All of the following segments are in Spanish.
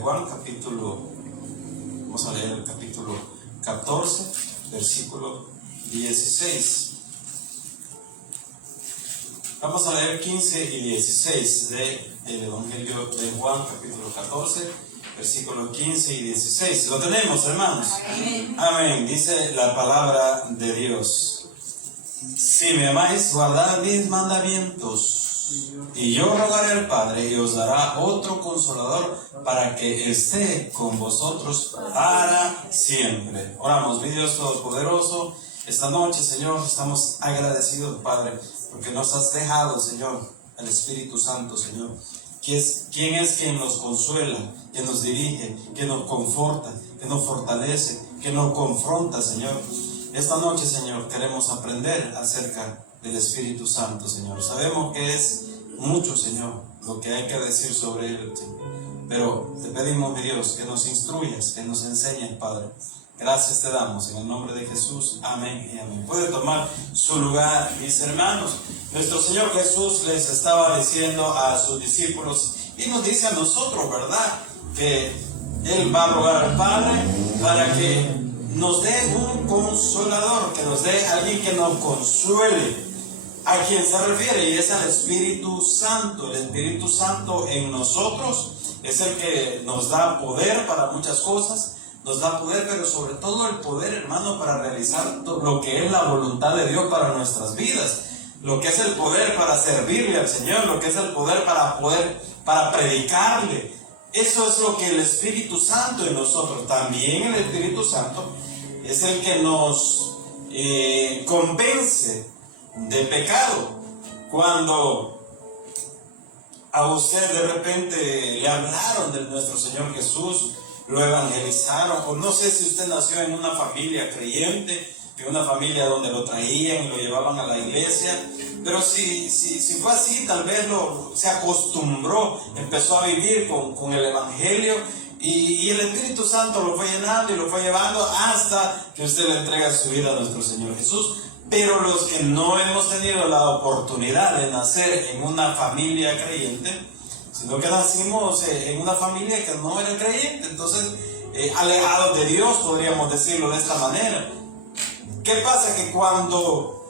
Juan, vamos a leer el capítulo 14, versículo 16. Vamos a leer 15 y 16 del Evangelio de Juan, capítulo 14, versículo 15 y 16. ¿Lo tenemos, hermanos? Amén. Amén. Dice la palabra de Dios: si me amáis, guardad mis mandamientos. Y yo rogaré al Padre y os dará otro consolador para que esté con vosotros para siempre. Oramos. Mi Dios Todopoderoso, esta noche, Señor, estamos agradecidos, Padre, porque nos has dejado, Señor, el Espíritu Santo, Señor. ¿Quién es quien nos consuela, quien nos dirige, quien nos conforta, que nos fortalece, que nos confronta, Señor? Esta noche, Señor, queremos aprender acerca del Espíritu Santo, Señor. Sabemos que es mucho, Señor, lo que hay que decir sobre Él, Señor. Pero te pedimos, mi Dios, que nos instruyas, que nos enseñes, Padre. Gracias te damos en el nombre de Jesús. Amén y amén. Puede tomar su lugar, mis hermanos. Nuestro Señor Jesús les estaba diciendo a sus discípulos y nos dice a nosotros, ¿verdad?, que Él va a rogar al Padre para que nos dé un consolador, que nos dé alguien que nos consuele. ¿A quién se refiere? Y es al Espíritu Santo. El Espíritu Santo en nosotros es el que nos da poder para muchas cosas. Nos da poder, pero sobre todo el poder, hermano, para realizar lo que es la voluntad de Dios para nuestras vidas. Lo que es el poder para servirle al Señor, lo que es el poder para predicarle. Eso es lo que el Espíritu Santo en nosotros. También el Espíritu Santo es el que nos convence de pecado. Cuando a usted de repente le hablaron de nuestro Señor Jesús, lo evangelizaron, o no sé si usted nació en una familia creyente, en una familia donde lo traían y lo llevaban a la iglesia, pero si fue así, tal vez se acostumbró, empezó a vivir con el Evangelio, y el Espíritu Santo lo fue llenando y lo fue llevando hasta que usted le entrega su vida a nuestro Señor Jesús. Pero los que no hemos tenido la oportunidad de nacer en una familia creyente, sino que nacimos en una familia que no era creyente, entonces alejados de Dios, podríamos decirlo de esta manera. ¿Qué pasa? Que cuando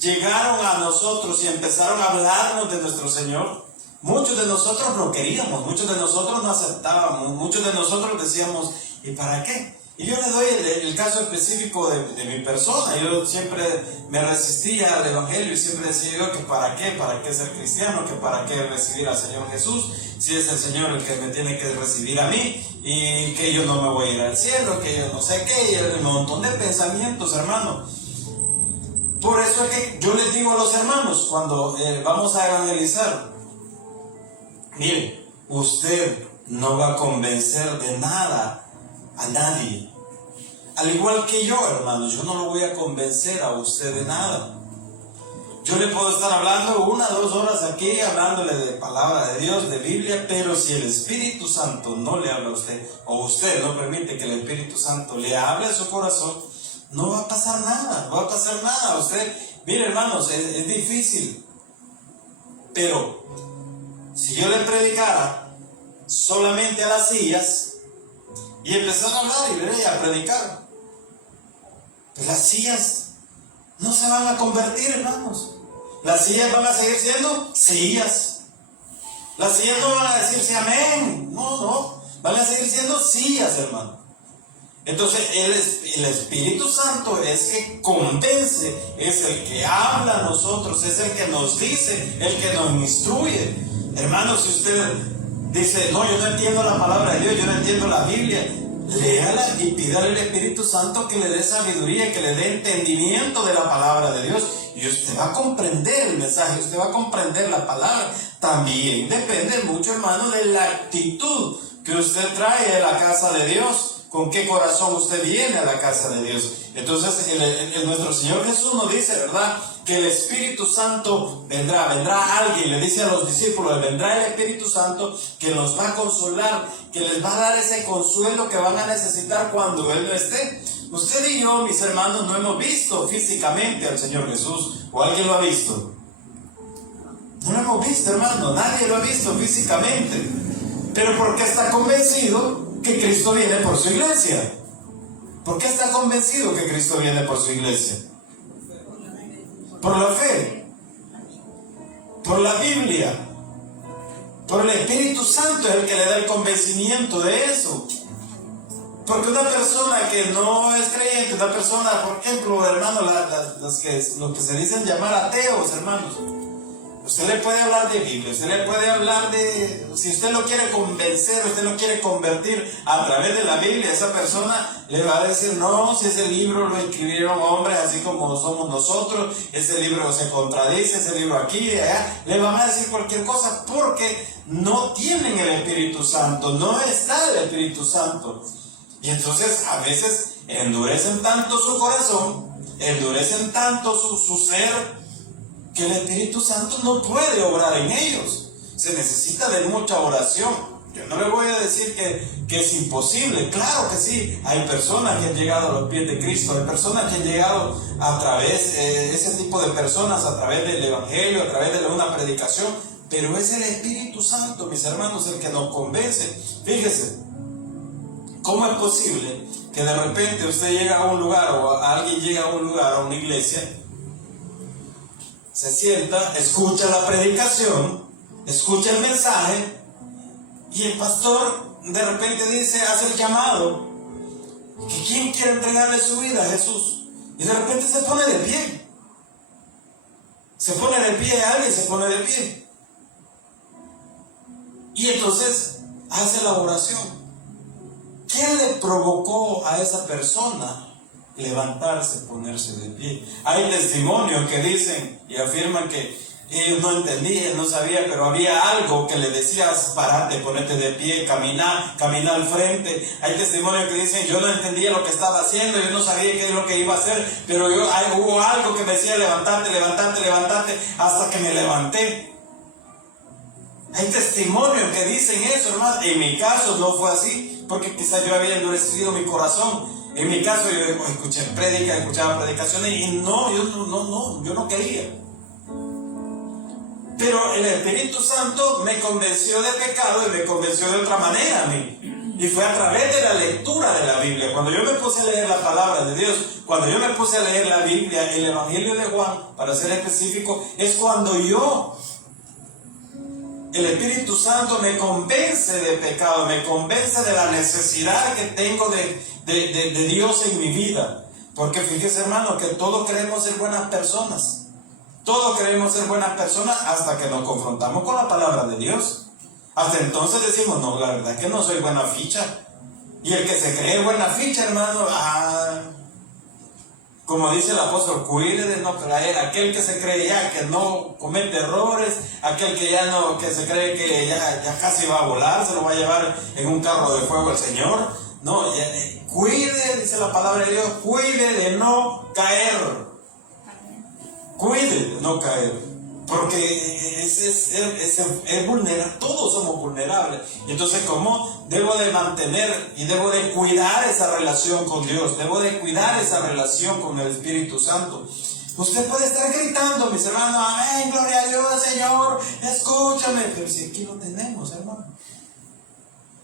llegaron a nosotros y empezaron a hablarnos de nuestro Señor, muchos de nosotros lo queríamos, muchos de nosotros no aceptábamos, muchos de nosotros decíamos, ¿y para qué? Y yo le doy el caso específico de mi persona. Yo siempre me resistía al Evangelio y siempre decía yo que para qué ser cristiano, que para qué recibir al Señor Jesús, si es el Señor el que me tiene que recibir a mí, y que yo no me voy a ir al cielo, que yo no sé qué, y un montón de pensamientos, hermano. Por eso es que yo les digo a los hermanos, cuando vamos a evangelizar, miren, usted no va a convencer de nada a nadie. Al igual que yo, hermanos, yo no lo voy a convencer a usted de nada. Yo le puedo estar hablando 1 o 2 horas aquí, hablándole de palabra de Dios, de Biblia, pero si el Espíritu Santo no le habla a usted, o usted no permite que el Espíritu Santo le hable a su corazón, no va a pasar nada, no va a pasar nada. Usted, mire, hermanos, es difícil, pero si yo le predicara solamente a las sillas y empezar a hablar y a predicar, pues las sillas no se van a convertir, hermanos. Las sillas van a seguir siendo sillas. Las sillas no van a decirse amén. No. Van a seguir siendo sillas, hermano. Entonces el Espíritu Santo es que convence, es el que habla a nosotros, es el que nos dice, el que nos instruye. Hermano, si usted dice, no, yo no entiendo la palabra de Dios, yo no entiendo la Biblia, léala y pídale al Espíritu Santo que le dé sabiduría, que le dé entendimiento de la palabra de Dios, y usted va a comprender el mensaje, usted va a comprender la palabra. También depende mucho, hermano, de la actitud que usted trae a la casa de Dios. ¿Con qué corazón usted viene a la casa de Dios? Entonces nuestro Señor Jesús nos dice, ¿verdad?, que el Espíritu Santo vendrá alguien, le dice a los discípulos, vendrá el Espíritu Santo que nos va a consolar, que les va a dar ese consuelo que van a necesitar cuando Él no esté. Usted y yo, mis hermanos, no hemos visto físicamente al Señor Jesús, ¿o alguien lo ha visto? No lo hemos visto, hermano, nadie lo ha visto físicamente. Pero ¿por qué está convencido que Cristo viene por su iglesia? ¿Por qué está convencido que Cristo viene por su iglesia? Por la fe, por la Biblia, por el Espíritu Santo es el que le da el convencimiento de eso. Porque una persona que no es creyente, una persona, por ejemplo, hermanos, los que se dicen llamar ateos, hermanos, usted le puede hablar de Biblia, usted le puede hablar de, si usted lo quiere convencer, usted lo quiere convertir a través de la Biblia, esa persona le va a decir, no, si ese libro lo escribieron hombres así como somos nosotros, ese libro se contradice, ese libro aquí y allá, le van a decir cualquier cosa porque no tienen el Espíritu Santo, no está el Espíritu Santo. Y entonces a veces endurecen tanto su corazón, endurecen tanto su ser, que el Espíritu Santo no puede obrar en ellos. Se necesita de mucha oración. Yo no le voy a decir que es imposible. Claro que sí. Hay personas que han llegado a los pies de Cristo. Hay personas que han llegado a través, ese tipo de personas, a través del Evangelio, a través de una predicación. Pero es el Espíritu Santo, mis hermanos, el que nos convence. Fíjese, ¿cómo es posible que de repente usted llega a un lugar o alguien llega a un lugar, a una iglesia, se sienta, escucha la predicación, escucha el mensaje y el pastor de repente hace el llamado que quién quiere entregarle su vida a Jesús y de repente se pone de pie, alguien se pone de pie y entonces hace la oración. ¿Qué le provocó a esa persona levantarse, ponerse de pie? Hay testimonios que dicen y afirman que ellos no entendían, no sabían, pero había algo que le decías, parate, ponerte de pie, caminar al frente. Hay testimonios que dicen, yo no entendía lo que estaba haciendo, yo no sabía qué es lo que iba a hacer, pero hubo algo que me decía, levantarte, hasta que me levanté. Hay testimonios que dicen eso, hermano. En mi caso no fue así, porque quizás yo había endurecido mi corazón. En mi caso yo escuchaba predicaciones y yo no quería. Pero el Espíritu Santo me convenció de pecado y me convenció de otra manera a mí. Y fue a través de la lectura de la Biblia. Cuando yo me puse a leer la palabra de Dios, cuando yo me puse a leer la Biblia, el Evangelio de Juan, para ser específico, es cuando el Espíritu Santo me convence de pecado, me convence de la necesidad que tengo de Dios en mi vida. Porque fíjese, hermano, que todos queremos ser buenas personas. Todos queremos ser buenas personas hasta que nos confrontamos con la palabra de Dios. Hasta entonces decimos, no, la verdad es que no soy buena ficha. Y el que se cree buena ficha, hermano, como dice el apóstol, cuide de no caer. Aquel que se cree ya que no comete errores, aquel que se cree que ya casi va a volar, se lo va a llevar en un carro de fuego el Señor. No, cuide, dice la palabra de Dios, cuide de no caer. Cuide de no caer. Porque es vulnerable, todos somos vulnerables. Y entonces, ¿cómo debo de mantener y debo de cuidar esa relación con Dios? Debo de cuidar esa relación con el Espíritu Santo. Usted puede estar gritando, mis hermanos, amén, gloria a Dios, Señor, escúchame. Pero si aquí lo tenemos, hermano.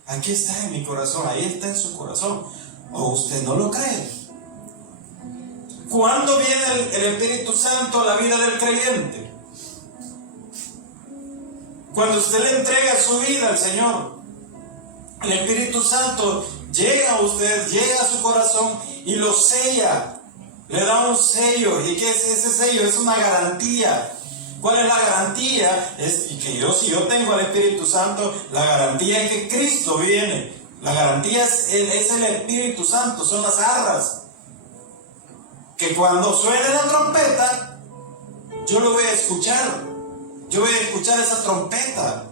Aquí está en mi corazón, ahí está en su corazón. ¿O usted no lo cree? ¿Cuándo viene el Espíritu Santo a la vida del creyente? Cuando usted le entrega su vida al Señor, el Espíritu Santo llega a usted, llega a su corazón y lo sella, le da un sello. ¿Y qué es ese sello? Es una garantía. ¿Cuál es la garantía? Si yo tengo al Espíritu Santo, la garantía es que Cristo viene. La garantía es el Espíritu Santo, son las arras. Que cuando suene la trompeta, yo lo voy a escuchar. Yo voy a escuchar esa trompeta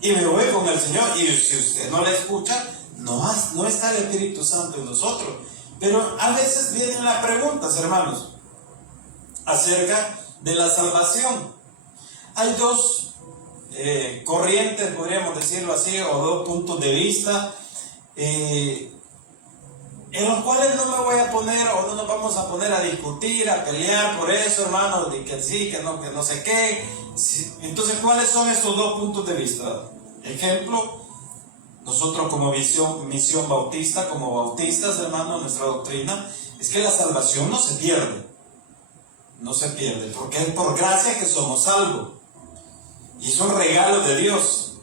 y me voy con el Señor. Y si usted no la escucha, no está el Espíritu Santo en nosotros. Pero a veces vienen las preguntas, hermanos, acerca de la salvación. Hay dos corrientes, podríamos decirlo así, o dos puntos de vista, en los cuales no me voy a poner, o no nos vamos a poner a discutir, a pelear por eso, hermano, de que sí, que no sé qué. Sí. Entonces, ¿cuáles son estos dos puntos de vista? Ejemplo, nosotros como misión bautista, como bautistas, hermano, nuestra doctrina es que la salvación no se pierde. No se pierde, porque es por gracia que somos salvos. Y es un regalo de Dios.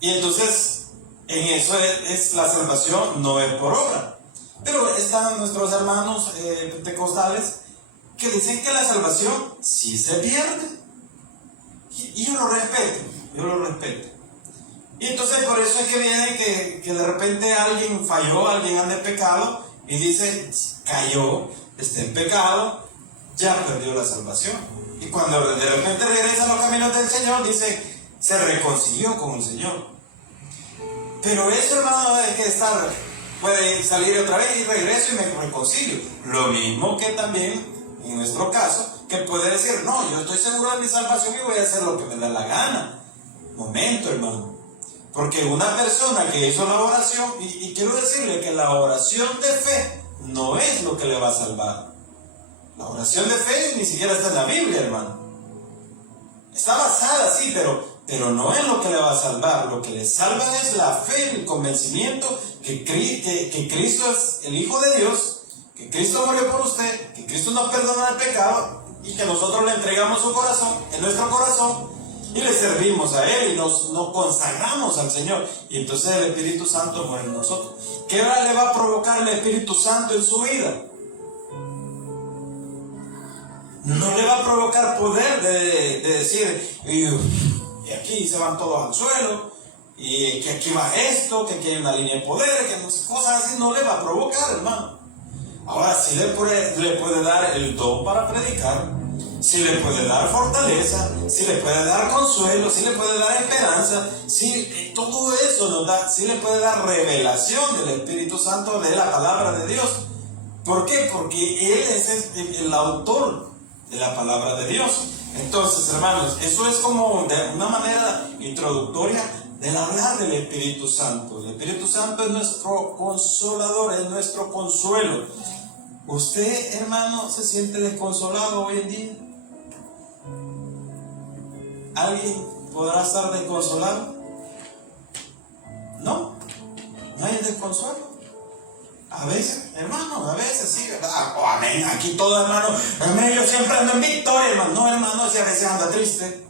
Y entonces, en eso es la salvación, no es por obra. Pero están nuestros hermanos pentecostales que dicen que la salvación sí se pierde. Y yo lo respeto. Y entonces por eso es que viene que de repente alguien falló, alguien anda en pecado y dice, cayó, está en pecado, ya perdió la salvación. Y cuando de repente regresa a los caminos del Señor, dice, se reconcilió con el Señor. Pero eso, hermano, es que puede salir otra vez y regreso y me reconcilio. Lo mismo que también, en nuestro caso, que puede decir, no, yo estoy seguro de mi salvación y voy a hacer lo que me da la gana. Momento, hermano. Porque una persona que hizo la oración, y quiero decirle que la oración de fe no es lo que le va a salvar. La oración de fe ni siquiera está en la Biblia, hermano. Está basada, sí, pero no es lo que le va a salvar. Lo que le salva es la fe, el convencimiento que Cristo es el Hijo de Dios, que Cristo murió por usted, que Cristo nos perdona el pecado y que nosotros le entregamos su corazón, en nuestro corazón, y le servimos a Él y nos consagramos al Señor. Y entonces el Espíritu Santo muere en nosotros. ¿Qué le va a provocar el Espíritu Santo en su vida? No le va a provocar poder de decir, y aquí se van todos al suelo, y que aquí va esto, que aquí hay una línea de poder, que no sé, cosas así. No le va a provocar, hermano. Ahora sí le puede dar el don para predicar, sí le puede dar fortaleza, sí le puede dar consuelo, sí le puede dar esperanza, sí, todo eso nos da, sí le puede dar revelación del Espíritu Santo, de la palabra de Dios. ¿Por qué? Porque Él es el autor de la palabra de Dios. Entonces, hermanos, eso es como de una manera introductoria del hablar del Espíritu Santo. El Espíritu Santo es nuestro consolador, es nuestro consuelo. ¿Usted, hermano, se siente desconsolado hoy en día? ¿Alguien podrá estar desconsolado? No, no hay desconsuelo. A veces, hermano, a veces sí, ¿verdad? Oh, amén, aquí todo, hermano, amén, yo siempre ando en victoria, hermano. No, hermano, si a veces anda triste.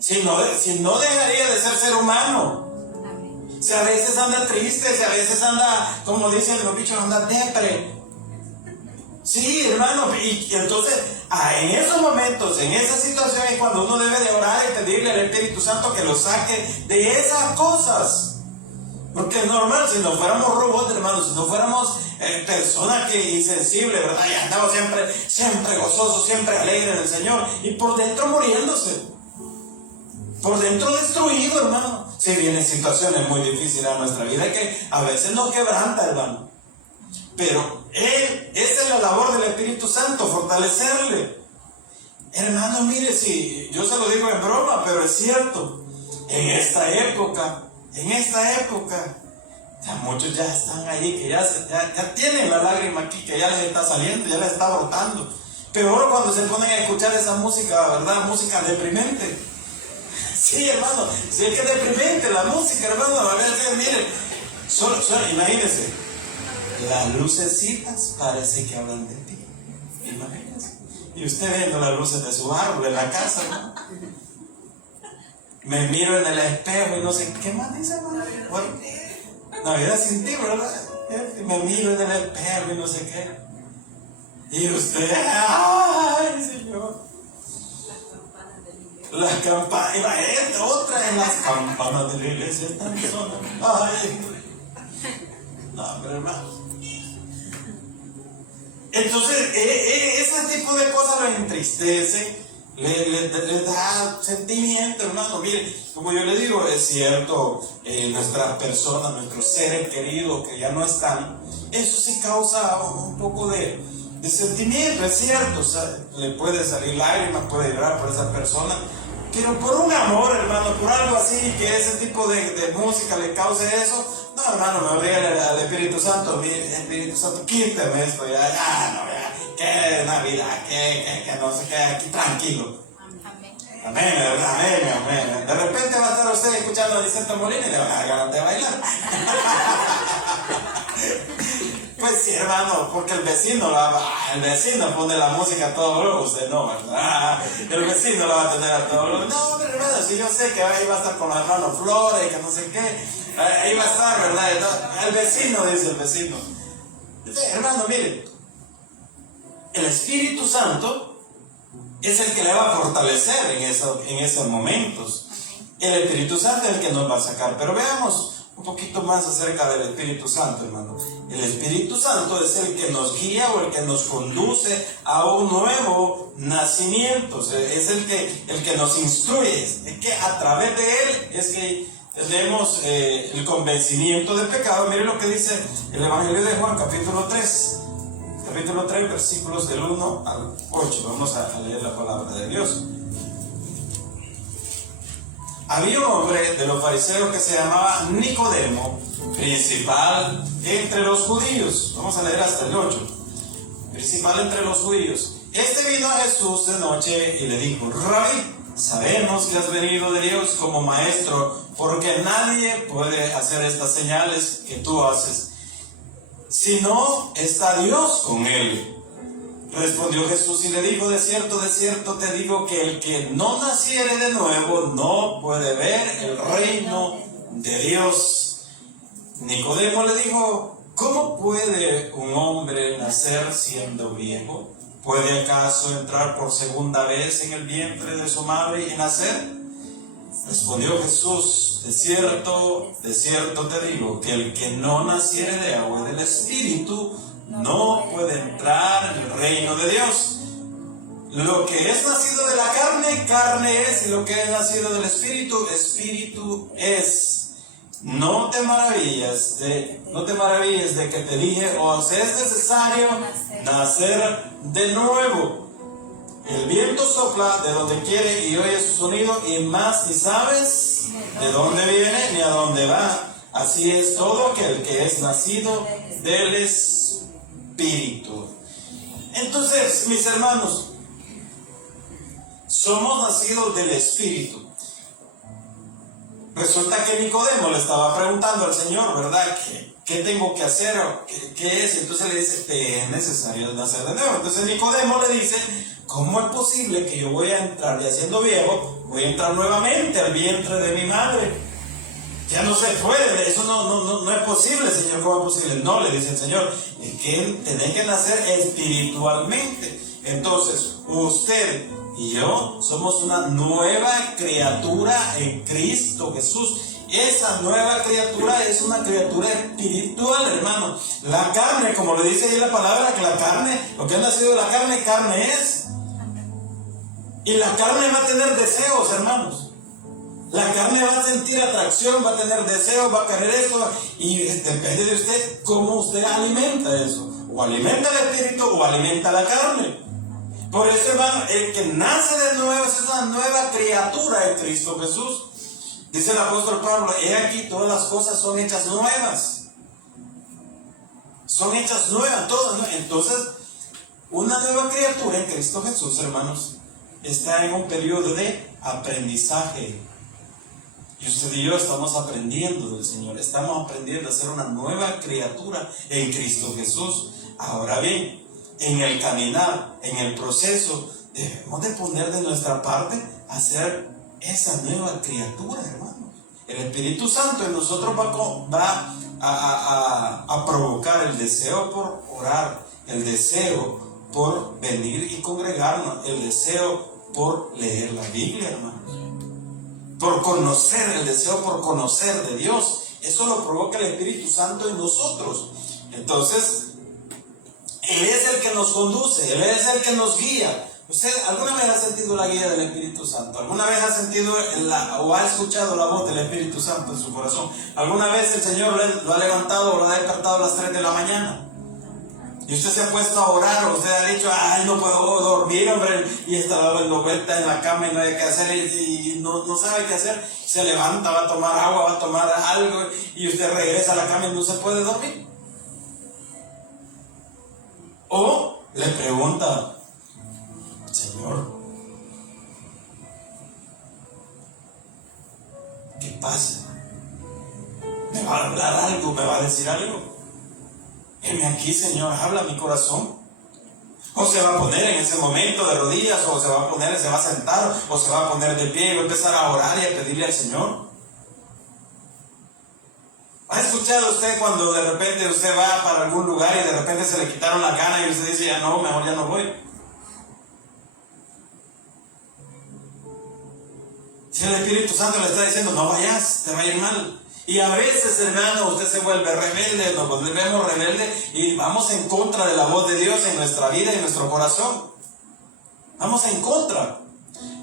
Si no dejaría de ser humano. Si a veces anda triste, si a veces anda, como dicen los bichos, anda depre. Sí, hermano, y entonces, en esos momentos, en esas situaciones, cuando uno debe de orar y pedirle al Espíritu Santo que lo saque de esas cosas. Porque es normal, si no fuéramos robots, hermanos, si no fuéramos personas insensibles, ¿verdad? Y andamos siempre gozosos, siempre alegres en el Señor, y por dentro muriéndose, por dentro destruido, hermano. Si vienen situaciones muy difíciles a nuestra vida y que a veces nos quebranta, hermano. Pero esa es la labor del Espíritu Santo, fortalecerle. Hermano, mire, si yo se lo digo en broma, pero es cierto, en esta época, ya muchos ya están ahí, que ya tienen la lágrima aquí, que ya les está saliendo, ya les está brotando. Peor cuando se ponen a escuchar esa música, ¿verdad? Música deprimente. Sí, hermano, si es que es deprimente la música, hermano, a ver, mire, solo, imagínense, las lucecitas parece que hablan de ti. Imagínense. Y usted viendo las luces de su árbol en la casa, ¿no? Me miro en el espejo y no sé qué más dice, hermano. Bueno, Navidad sin ti, ¿verdad? Me miro en el espejo y no sé qué. Y usted, ¡ay, Señor! Las campanas, otra en las campanas de la iglesia están sonando. ¡Ay! No, pero hermano. Entonces, ese tipo de cosas los entristecen, les da sentimiento, hermano. Mire, como yo le digo, es cierto, nuestras personas, nuestros seres queridos que ya no están, eso sí causa un poco de sentimiento, es cierto. O sea, le puede salir lágrimas, puede llorar por esa persona, pero por un amor, hermano, por algo así, que ese tipo de música le cause eso. No, hermano, me voy al Espíritu Santo, Espíritu Santo, quíteme esto, ya, no, ya, que Navidad, que no sé qué, aquí tranquilo. Amén, amén, amén. De repente va a estar usted escuchando a Vicente Molina y le va a dar ganas de bailar. Pues sí, hermano, porque el vecino pone la música a todo volumen, usted no, ¿verdad? El vecino la va a tener a todo volumen. No, pero hermano, si yo sé que ahí va a estar con los hermanos Flores, que no sé qué, ahí va a estar, ¿verdad? El vecino, dice el vecino. Entonces, hermano, mire, el Espíritu Santo es el que le va a fortalecer en esos momentos. El Espíritu Santo es el que nos va a sacar. Pero veamos un poquito más acerca del Espíritu Santo, hermano. El Espíritu Santo es el que nos guía o el que nos conduce a un nuevo nacimiento. Es el que nos instruye. Es que a través de él es que tenemos el convencimiento del pecado. Mire lo que dice el Evangelio de Juan, capítulo 3. Capítulo 3, versículos del 1 al 8. Vamos a leer la palabra de Dios. Había un hombre de los fariseos que se llamaba Nicodemo, principal entre los judíos. Vamos a leer hasta el 8. Principal entre los judíos. Este vino a Jesús de noche y le dijo: Rabí, sabemos que has venido de Dios como maestro, porque nadie puede hacer estas señales que tú haces si no está Dios con él. Respondió Jesús y le dijo: de cierto te digo que el que no naciere de nuevo no puede ver el reino de Dios. Nicodemo le dijo: ¿cómo puede un hombre nacer siendo viejo? ¿Puede acaso entrar por segunda vez en el vientre de su madre y nacer? Respondió Jesús: de cierto te digo que el que no naciere de agua y del Espíritu no puede entrar en el reino de Dios. Lo que es nacido de la carne, carne es, y lo que es nacido del Espíritu, Espíritu es. No te maravilles de que te dije: os es necesario nacer de nuevo. El viento sopla de donde quiere y oye su sonido, y más ni sabes de dónde viene ni a dónde va. Así es todo aquel que es nacido del Espíritu. Entonces, mis hermanos, somos nacidos del Espíritu. Resulta que Nicodemo le estaba preguntando al Señor, ¿verdad? ¿Qué tengo que hacer? ¿Qué es? Y entonces le dice: te es necesario nacer de nuevo. Entonces Nicodemo le dice: ¿cómo es posible que yo voy a entrar, ya siendo viejo, voy a entrar nuevamente al vientre de mi madre? Ya no se puede, eso no es posible, Señor. ¿Cómo es posible? No, le dice el Señor, es que tenés que nacer espiritualmente. Entonces, usted y yo somos una nueva criatura en Cristo Jesús. Esa nueva criatura es una criatura espiritual, hermano. La carne, como le dice ahí la palabra, que la carne, lo que ha nacido de la carne, carne es. Y la carne va a tener deseos, hermanos. La carne va a sentir atracción, va a tener deseos, va a querer eso. Y depende de usted cómo usted alimenta eso. O alimenta el espíritu o alimenta la carne. Por eso, hermano, el que nace de nuevo es una nueva criatura en Cristo Jesús. Dice el apóstol Pablo: he aquí, todas las cosas son hechas nuevas. Son hechas nuevas, todas nuevas. Entonces, una nueva criatura en Cristo Jesús, hermanos, está en un periodo de aprendizaje. Y usted y yo estamos aprendiendo del Señor. Estamos aprendiendo a ser una nueva criatura en Cristo Jesús. Ahora bien, en el caminar, en el proceso, debemos de poner de nuestra parte a ser esa nueva criatura, hermano. El Espíritu Santo en nosotros va a provocar el deseo por orar, el deseo por venir y congregarnos, el deseo por leer la Biblia, hermano, por conocer, el deseo por conocer de Dios. Eso lo provoca el Espíritu Santo en nosotros. Entonces, Él es el que nos conduce, Él es el que nos guía. ¿Usted alguna vez ha sentido la guía del Espíritu Santo? ¿Alguna vez ha sentido o ha escuchado la voz del Espíritu Santo en su corazón? ¿Alguna vez el Señor lo ha levantado o lo ha despertado a las 3 de la mañana? Y usted se ha puesto a orar, o usted ha dicho: ay, no puedo dormir, hombre, y está dando vuelta en la cama y no hay qué hacer, y no sabe qué hacer. Se levanta, va a tomar agua, va a tomar algo, y usted regresa a la cama y no se puede dormir. O le pregunta: Señor, pasa? ¿Me va a hablar algo? ¿Me va a decir algo? Heme aquí, Señor, habla a mi corazón. O se va a poner en ese momento de rodillas, o se va a sentar, o se va a poner de pie y va a empezar a orar y a pedirle al Señor. ¿Ha escuchado usted cuando de repente usted va para algún lugar y de repente se le quitaron las ganas y usted dice, ya no, mejor ya no voy? Si el Espíritu Santo le está diciendo, no vayas, te va a ir mal. Y a veces, hermano, usted se vuelve rebelde, nos volvemos rebeldes y vamos en contra de la voz de Dios en nuestra vida y en nuestro corazón. Vamos en contra.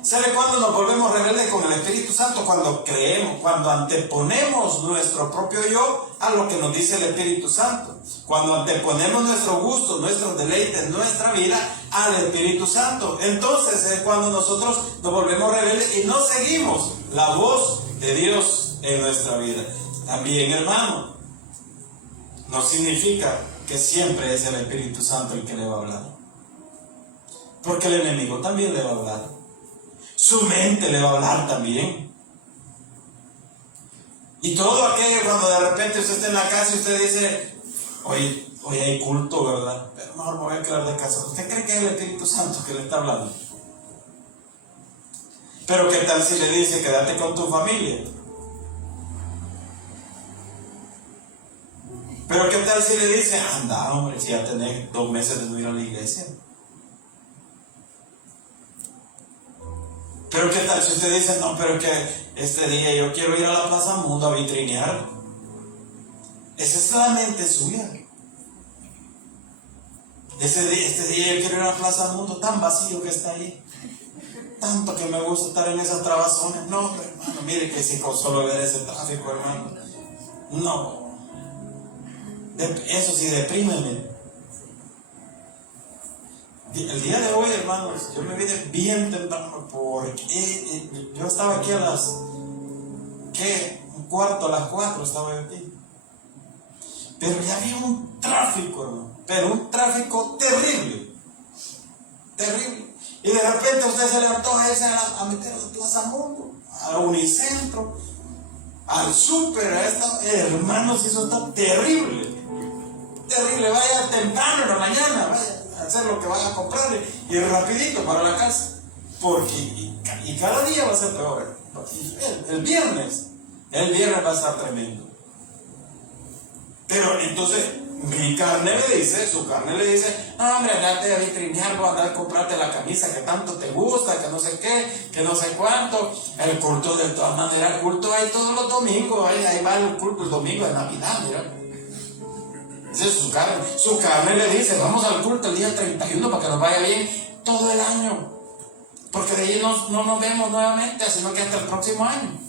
¿Sabe cuándo nos volvemos rebeldes con el Espíritu Santo? Cuando creemos, cuando anteponemos nuestro propio yo a lo que nos dice el Espíritu Santo. Cuando anteponemos nuestro gusto, nuestros deleites, nuestra vida al Espíritu Santo. Entonces es cuando nosotros nos volvemos rebeldes y no seguimos la voz de Dios en nuestra vida. También, hermano, no significa que siempre es el Espíritu Santo el que le va a hablar. Porque el enemigo también le va a hablar. Su mente le va a hablar también. Y todo aquello cuando de repente usted está en la casa y usted dice, hoy hay culto, ¿verdad? Pero mejor me voy a quedar de casa. ¿Usted cree que es el Espíritu Santo que le está hablando? Pero ¿qué tal si le dice, quédate con tu familia? Pero ¿qué tal si le dice, anda, hombre, si ya tenés 2 meses de no ir a la iglesia? Pero ¿qué tal si usted dice, no, pero que este día yo quiero ir a la Plaza Mundo a vitrinear? Esa es la mente suya. Este día yo quiero ir a la Plaza Mundo, tan vacío que está ahí. Tanto que me gusta estar en esas trabazones. No, hermano, mire que si con solo ver ese tráfico, hermano. No. Eso sí, deprímeme. El día de hoy, hermanos, yo me vine bien temprano porque yo estaba aquí a las, un cuarto a las 4 estaba yo aquí. Pero ya había un tráfico, hermano, pero un tráfico terrible, terrible. Y de repente usted se le antoja irse a meter a la Plaza Mundo, a Unicentro, al súper, a esta, hermanos, eso está terrible, terrible. Vaya temprano en la mañana, vaya hacer lo que vaya a comprar y rapidito para la casa, porque y cada día va a ser peor. El viernes va a estar tremendo. Pero entonces mi carne me dice, su carne le dice, hombre, andate a vitrinear, andar a comprarte la camisa que tanto te gusta, que no sé qué, que no sé cuánto. El culto, de todas maneras, el culto hay todos los domingos, ahí va el culto el domingo de Navidad, mira. Su carne le dice, vamos al culto el día 31 para que nos vaya bien todo el año, porque de ahí no nos vemos nuevamente, sino que hasta el próximo año.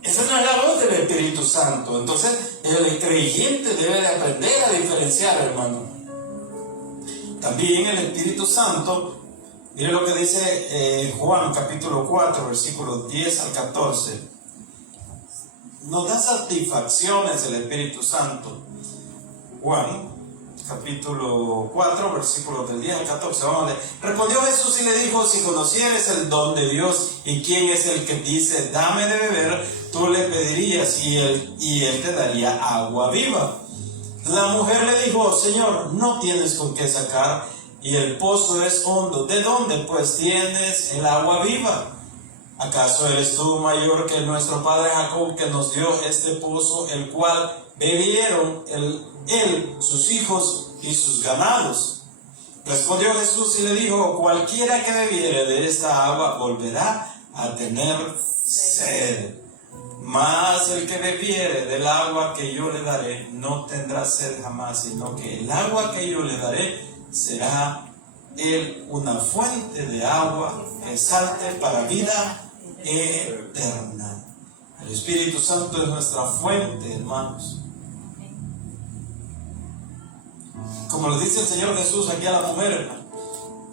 Esa no es la voz del Espíritu Santo. Entonces el creyente debe de aprender a diferenciar, hermano. También el Espíritu Santo, mire lo que dice Juan capítulo 4 versículos 10 al 14. Nos da satisfacciones el Espíritu Santo. Juan, capítulo 4, versículos del 10 al 14. Vamos a leer. Respondió Jesús y le dijo, si conocieres el don de Dios y quién es el que dice, dame de beber, tú le pedirías y él te daría agua viva. La mujer le dijo, Señor, no tienes con qué sacar y el pozo es hondo. ¿De dónde pues tienes el agua viva? ¿Acaso eres tú mayor que nuestro padre Jacob, que nos dio este pozo, el cual bebieron él, sus hijos y sus ganados? Respondió Jesús y le dijo, cualquiera que bebiere de esta agua volverá a tener sed. Mas el que bebiere del agua que yo le daré no tendrá sed jamás, sino que el agua que yo le daré será una fuente de agua que salte para vida eterna. El Espíritu Santo es nuestra fuente, hermanos. Como le dice el Señor Jesús aquí a la mujer, hermano,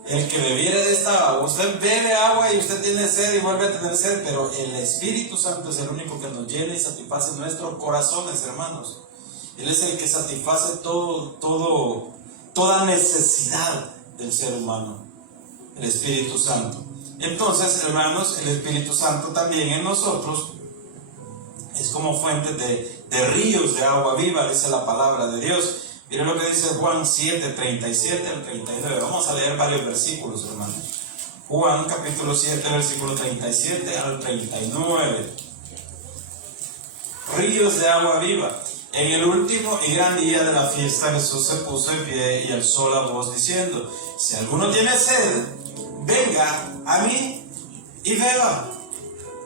el que bebiere de esta agua, usted bebe agua y usted tiene sed y vuelve a tener sed, pero el Espíritu Santo es el único que nos llena y satisface nuestros corazones, hermanos. Él es el que satisface toda necesidad del ser humano, el Espíritu Santo. Entonces, hermanos, el Espíritu Santo también en nosotros es como fuente de ríos de agua viva, dice la palabra de Dios. Miren lo que dice Juan 7, 37 al 39. Vamos a leer varios versículos, hermanos. Juan capítulo 7, versículo 37 al 39. Ríos de agua viva. En el último y gran día de la fiesta, Jesús se puso en pie y alzó la voz diciendo: si alguno tiene sed, venga a mí y beba.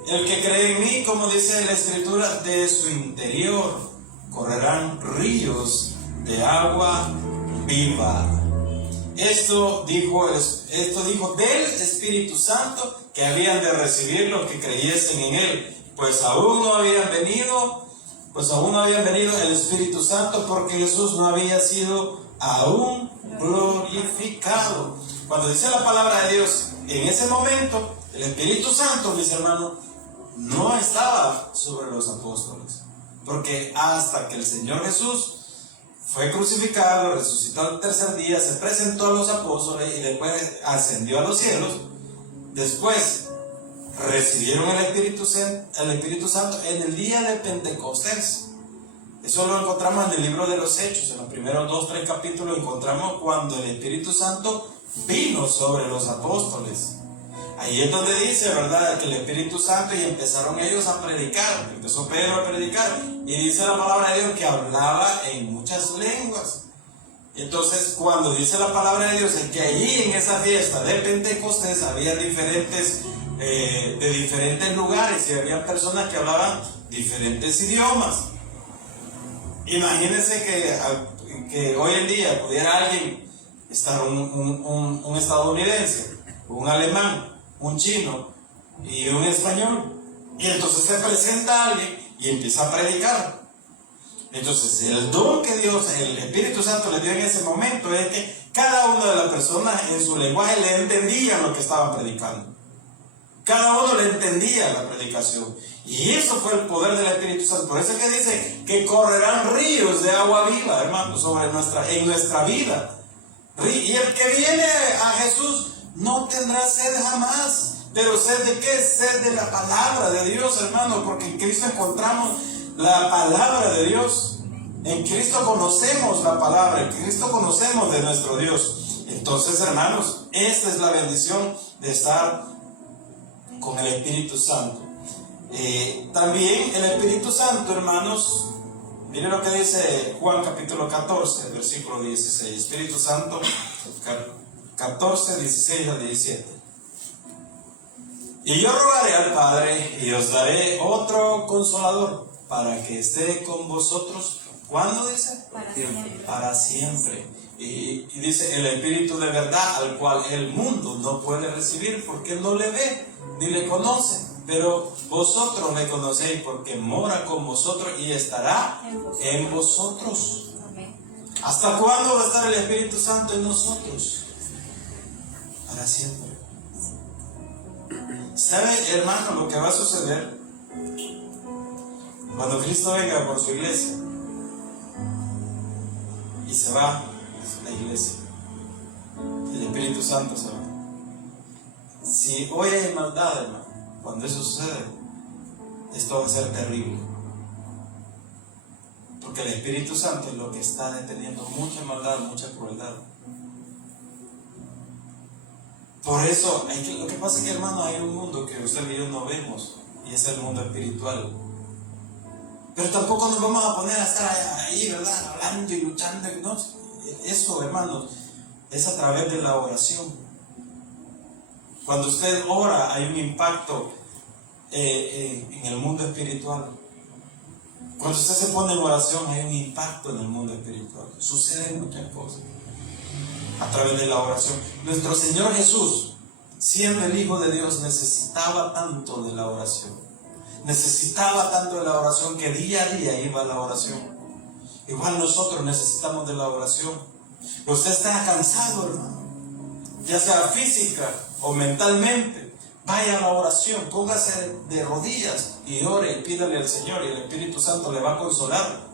El que cree en mí, como dice la Escritura, de su interior correrán ríos de agua viva. Esto dijo del Espíritu Santo que habían de recibir los que creyesen en él, pues aún no habían venido el Espíritu Santo, porque Jesús no había sido aún glorificado. Cuando dice la palabra de Dios, en ese momento el Espíritu Santo, mis hermanos, no estaba sobre los apóstoles, porque hasta que el Señor Jesús fue crucificado, resucitó al tercer día, se presentó a los apóstoles y después ascendió a los cielos, después recibieron el Espíritu Santo en el día de Pentecostés. Eso lo encontramos en el libro de los Hechos. En los primeros 2-3 capítulos encontramos cuando el Espíritu Santo vino sobre los apóstoles. Ahí es donde dice, ¿verdad?, que el Espíritu Santo, y empezaron ellos a predicar. Empezó Pedro a predicar y dice la palabra de Dios que hablaba en muchas lenguas. Entonces, cuando dice la palabra de Dios, es que allí en esa fiesta de Pentecostés había de diferentes lugares y había personas que hablaban diferentes idiomas. Imagínense que hoy en día pudiera alguien estar un estadounidense, un alemán, un chino y un español, y entonces se presenta alguien y empieza a predicar. Entonces el don que Dios, el Espíritu Santo le dio en ese momento es que cada una de las personas en su lenguaje le entendían lo que estaban predicando. Cada uno le entendía la predicación. Y eso fue el poder del Espíritu Santo. Por eso es que dice que correrán ríos de agua viva, hermanos, en nuestra vida. Y el que viene a Jesús no tendrá sed jamás. Pero ¿sed de qué? Sed de la palabra de Dios, hermano, porque en Cristo encontramos la palabra de Dios. En Cristo conocemos la palabra, en Cristo conocemos de nuestro Dios. Entonces, hermanos, esta es la bendición de estar con el Espíritu Santo. También el Espíritu Santo, hermanos, miren lo que dice Juan capítulo 14, versículo 16. Espíritu Santo 14, 16 al 17. Y yo rogaré al Padre y os daré otro consolador para que esté con vosotros. ¿Cuándo dice? Para siempre. Para siempre. Y dice el Espíritu de verdad, al cual el mundo no puede recibir porque no le ve ni le conoce, pero vosotros le conocéis porque mora con vosotros y estará en vosotros. Amén. ¿Hasta cuándo va a estar el Espíritu Santo en nosotros? Para siempre. ¿Sabe, hermano, lo que va a suceder cuando Cristo venga por su iglesia y se va la iglesia? El Espíritu Santo se va. Si hoy hay maldad, hermano, cuando eso sucede, esto va a ser terrible. Porque el Espíritu Santo es lo que está deteniendo mucha maldad, mucha crueldad. Por eso, lo que pasa es que, hermano, hay un mundo que usted y yo no vemos, y es el mundo espiritual. Pero tampoco nos vamos a poner a estar ahí, ¿verdad?, hablando y luchando. No, eso, hermanos, es a través de la oración. Cuando usted ora, hay un impacto en el mundo espiritual. Cuando usted se pone en oración, hay un impacto en el mundo espiritual. Suceden muchas cosas a través de la oración. Nuestro Señor Jesús, siendo el Hijo de Dios, necesitaba tanto de la oración. Necesitaba tanto de la oración que día a día iba a la oración. Igual nosotros necesitamos de la oración. Usted está cansado, hermano, ya sea física o mentalmente, vaya a la oración, póngase de rodillas y ore y pídale al Señor, y el Espíritu Santo le va a consolar.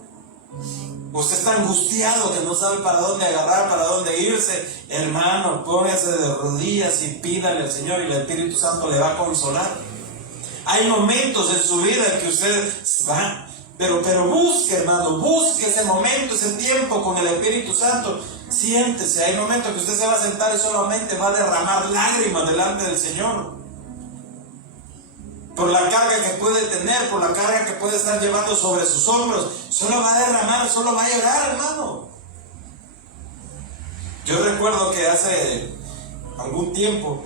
Usted está angustiado que no sabe para dónde agarrar, para dónde irse. Hermano, póngase de rodillas y pídale al Señor y el Espíritu Santo le va a consolar. Hay momentos en su vida en que usted va, pero busque, hermano, busque ese momento, ese tiempo con el Espíritu Santo. Siéntese, hay momentos que usted se va a sentar y solamente va a derramar lágrimas delante del Señor. Por la carga que puede tener, por la carga que puede estar llevando sobre sus hombros, solo va a derramar, solo va a llorar, hermano. Yo recuerdo que hace algún tiempo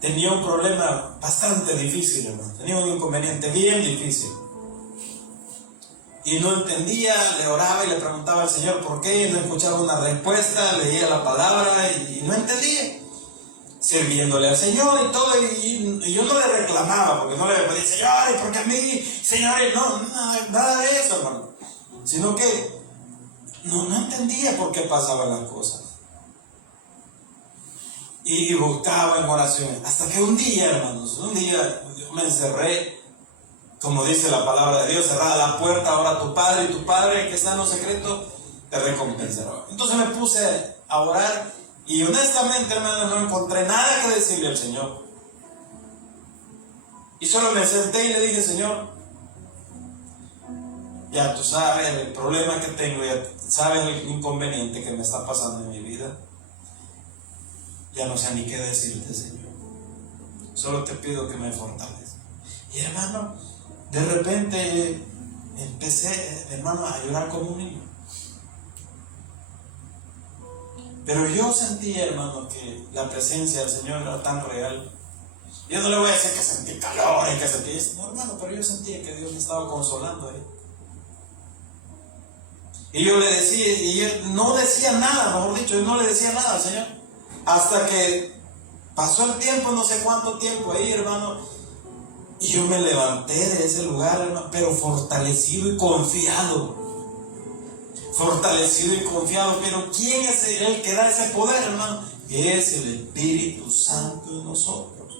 tenía un problema bastante difícil, hermano. Tenía un inconveniente bien difícil. Y no entendía, le oraba y le preguntaba al Señor por qué, no escuchaba una respuesta, leía la palabra y no entendía. Sirviéndole al Señor y todo, y yo no le reclamaba, porque no le pedía, Señor, ¿y por qué a mí? Señor, no, nada de eso, hermano. Sino que no entendía por qué pasaban las cosas. Y buscaba en oración. Hasta que un día, hermanos, yo me encerré, como dice la palabra de Dios, cerrada la puerta, ahora tu Padre, y tu Padre que está en lo secreto te recompensará. Entonces me puse a orar. Y honestamente, hermano, no encontré nada que decirle al Señor. Y solo me senté y le dije, Señor, ya tú sabes el problema que tengo, ya sabes el inconveniente que me está pasando en mi vida. Ya no sé ni qué decirte, Señor. Solo te pido que me fortalezcas. Y hermano, de repente empecé, hermano, a llorar como un niño. Pero yo sentí, hermano, que la presencia del Señor era tan real. Yo no le voy a decir que sentí calor y que sentí eso, no, hermano, pero yo sentía que Dios me estaba consolando ahí. Y yo le decía, y yo no decía nada, mejor dicho, yo no le decía nada al Señor. Hasta que pasó el tiempo, no sé cuánto tiempo ahí, hermano, y yo me levanté de ese lugar, hermano, pero fortalecido y confiado. Fortalecido y confiado, pero ¿quién es el que da ese poder, hermano? Es el Espíritu Santo en nosotros.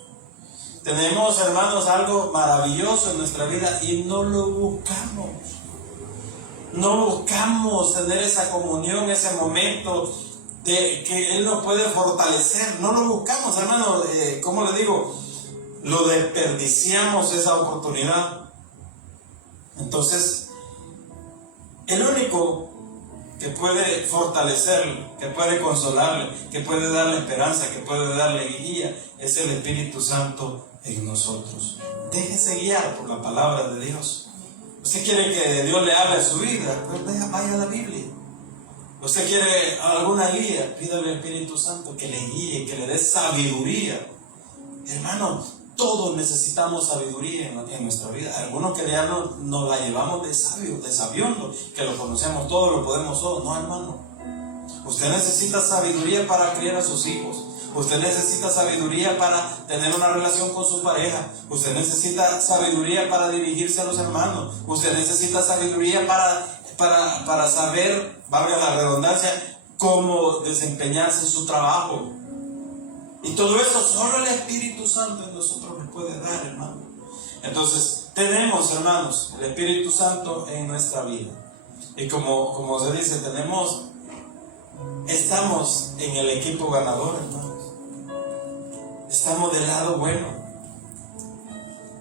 Tenemos, hermanos, algo maravilloso en nuestra vida y no lo buscamos. No buscamos tener esa comunión, ese momento de que Él nos puede fortalecer. No lo buscamos, hermano. ¿Cómo le digo? Lo desperdiciamos esa oportunidad. Entonces, el único que puede fortalecerle, que puede consolarle, que puede darle esperanza, que puede darle guía, es el Espíritu Santo en nosotros. Déjese guiar por la palabra de Dios. Usted quiere que Dios le hable a su vida, pues vaya a la Biblia. Usted quiere alguna guía, pídale al Espíritu Santo que le guíe, que le dé sabiduría. Hermano, todos necesitamos sabiduría en nuestra vida. Algunos que ya nos la llevamos de sabio, de sabiondo, que lo conocemos todo, lo podemos todo. No, hermano. Usted necesita sabiduría para criar a sus hijos. Usted necesita sabiduría para tener una relación con su pareja. Usted necesita sabiduría para dirigirse a los hermanos. Usted necesita sabiduría para saber, valga la redundancia, cómo desempeñarse en su trabajo. Y todo eso solo el Espíritu Santo en nosotros nos puede dar, hermano. Entonces, tenemos, hermanos, el Espíritu Santo en nuestra vida. Y como se dice, estamos en el equipo ganador, hermanos. Estamos del lado bueno.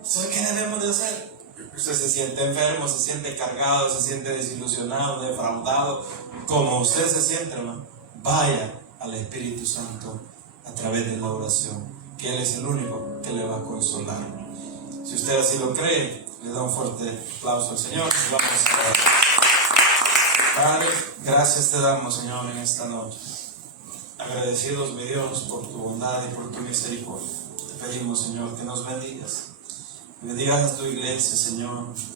¿Sabe qué debemos de hacer? Usted se siente enfermo, se siente cargado, se siente desilusionado, defraudado, como usted se siente, hermano. Vaya al Espíritu Santo a través de la oración, que Él es el único que le va a consolar. Si usted así lo cree, le da un fuerte aplauso al Señor. Vamos a orar. Padre, gracias te damos, Señor, en esta noche. Agradecidos, mi Dios, por tu bondad y por tu misericordia. Te pedimos, Señor, que nos bendigas. Bendigas a tu iglesia, Señor.